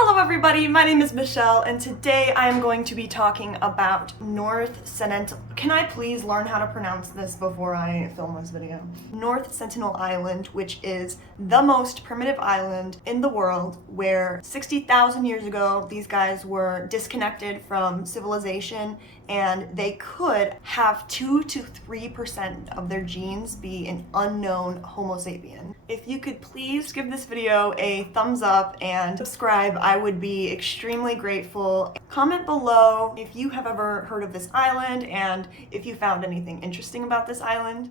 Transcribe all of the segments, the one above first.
Hello everybody, my name is Michelle, and today I am going to be talking about North Sentinel. Can I please learn how to pronounce this before I film this video? North Sentinel Island, which is the most primitive island in the world, where 60,000 years ago these guys were disconnected from civilization and they could have 2 to 3% of their genes be an unknown Homo sapien. If you could please give this video a thumbs up and subscribe, I would be extremely grateful. Comment below if you have ever heard of this island and if you found anything interesting about this island.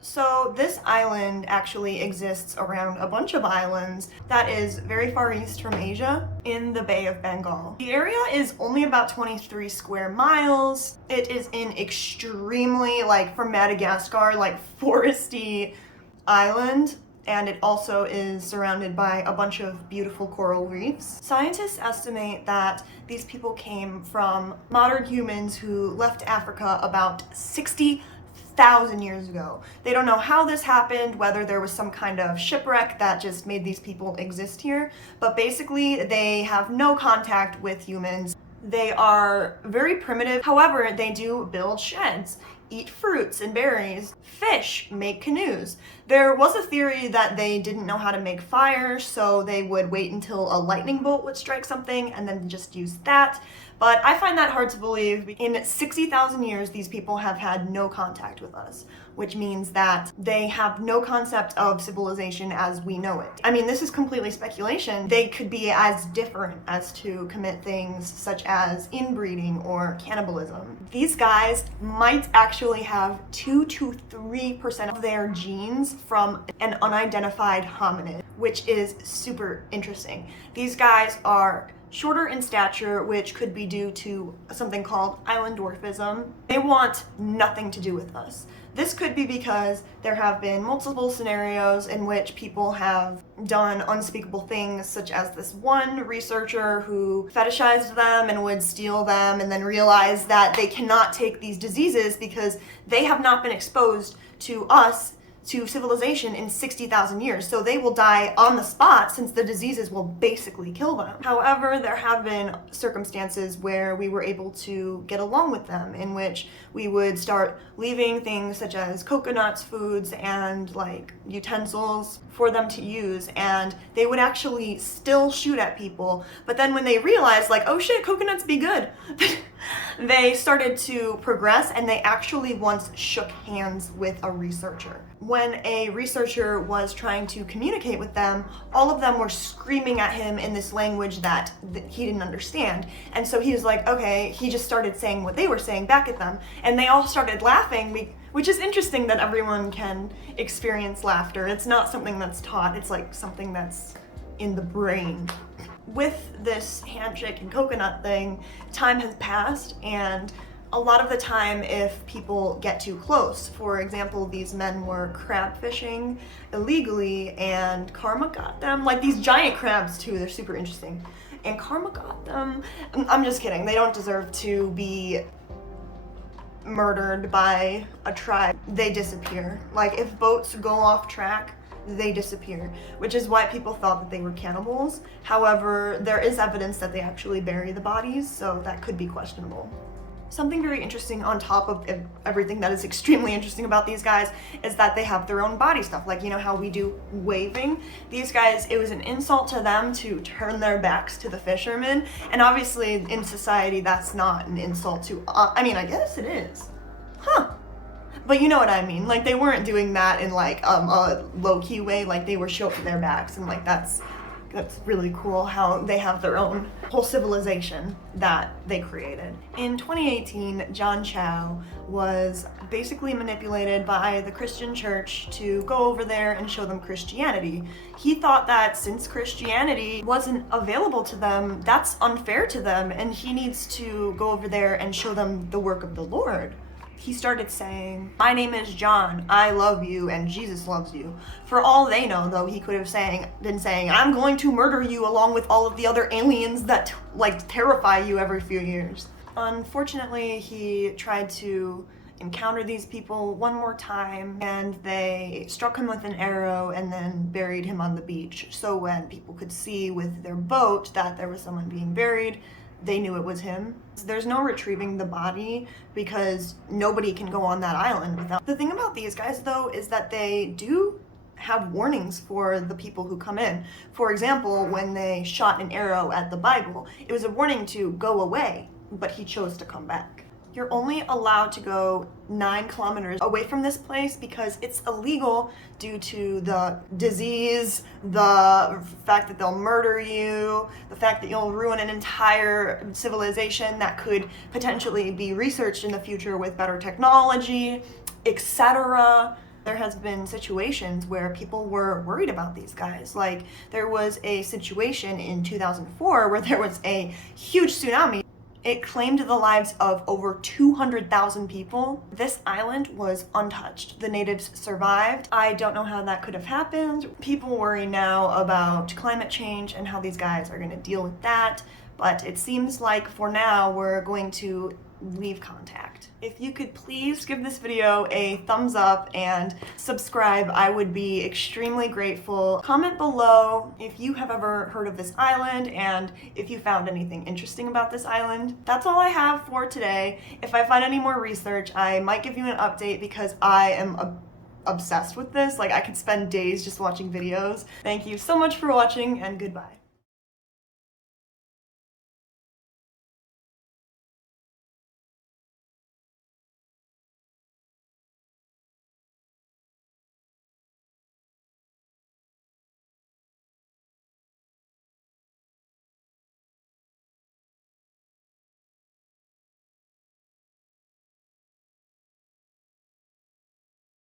So this island actually exists around a bunch of islands that is very far east from Asia in the Bay of Bengal. The area is only about 23 square miles. It is in extremely, from Madagascar, foresty island. And it also is surrounded by a bunch of beautiful coral reefs. Scientists estimate that these people came from modern humans who left Africa about 60,000 years ago. They don't know how this happened, whether there was some kind of shipwreck that just made these people exist here, but basically they have no contact with humans. They are very primitive, however, they do build sheds, eat fruits and berries, fish, make canoes. There was a theory that they didn't know how to make fire, so they would wait until a lightning bolt would strike something and then just use that. But I find that hard to believe. In 60,000 years, these people have had no contact with us, which means that they have no concept of civilization as we know it. I mean, this is completely speculation. They could be as different as to commit things such as inbreeding or cannibalism. These guys might actually have 2 to 3% of their genes from an unidentified hominid, which is super interesting. These guys are shorter in stature, which could be due to something called island dwarfism. They want nothing to do with us. This could be because there have been multiple scenarios in which people have done unspeakable things, such as this one researcher who fetishized them and would steal them and then realized that they cannot take these diseases because they have not been exposed to us, to civilization, in 60,000 years. So they will die on the spot since the diseases will basically kill them. However, there have been circumstances where we were able to get along with them, in which we would start leaving things such as coconuts, foods, and utensils for them to use, and they would actually still shoot at people. But then when they realized, oh shit, coconuts be good, they started to progress, and they actually once shook hands with a researcher. When a researcher was trying to communicate with them, all of them were screaming at him in this language that he didn't understand. And so he was like, okay, he just started saying what they were saying back at them, and they all started laughing, which is interesting that everyone can experience laughter. It's not something that's taught, it's something that's in the brain. With this handshake and coconut thing, time has passed, and a lot of the time if people get too close, for example, these men were crab fishing illegally and karma got them, these giant crabs too, they're super interesting, and karma got them. I'm just kidding, they don't deserve to be murdered by a tribe. They disappear. If boats go off track, they disappear, which is why people thought that they were cannibals. However, there is evidence that they actually bury the bodies, so that could be questionable. Something very interesting on top of everything that is extremely interesting about these guys is that they have their own body stuff. You know how we do waving? These guys, it was an insult to them to turn their backs to the fishermen, and obviously in society that's not an insult to, I mean, I guess it is. Huh. But you know what I mean, they weren't doing that in a low-key way, they were showing their backs, and that's really cool how they have their own whole civilization that they created. In 2018, John Chow was basically manipulated by the Christian church to go over there and show them Christianity. He thought that since Christianity wasn't available to them, that's unfair to them, and he needs to go over there and show them the work of the Lord. He started saying, "My name is John, I love you, and Jesus loves you." For all they know, though, he could have been saying, "I'm going to murder you along with all of the other aliens that terrify you every few years." Unfortunately, he tried to encountered these people one more time, and they struck him with an arrow and then buried him on the beach. So when people could see with their boat that there was someone being buried, they knew it was him. There's no retrieving the body because nobody can go on that island without. The thing about these guys though is that they do have warnings for the people who come in. For example, when they shot an arrow at the Bible, it was a warning to go away, but he chose to come back. You're only allowed to go 9 kilometers away from this place because it's illegal due to the disease, the fact that they'll murder you, the fact that you'll ruin an entire civilization that could potentially be researched in the future with better technology, etc. There has been situations where people were worried about these guys. Like there was a situation in 2004 where there was a huge tsunami. It claimed the lives of over 200,000 people. This island was untouched. The natives survived. I don't know how that could have happened. People worry now about climate change and how these guys are going to deal with that, but it seems like for now we're going to leave contact. If you could please give this video a thumbs up and subscribe, I would be extremely grateful. Comment below if you have ever heard of this island and if you found anything interesting about this island. That's all I have for today. If I find any more research, I might give you an update because I am obsessed with this. Like I could spend days just watching videos. Thank you so much for watching and goodbye.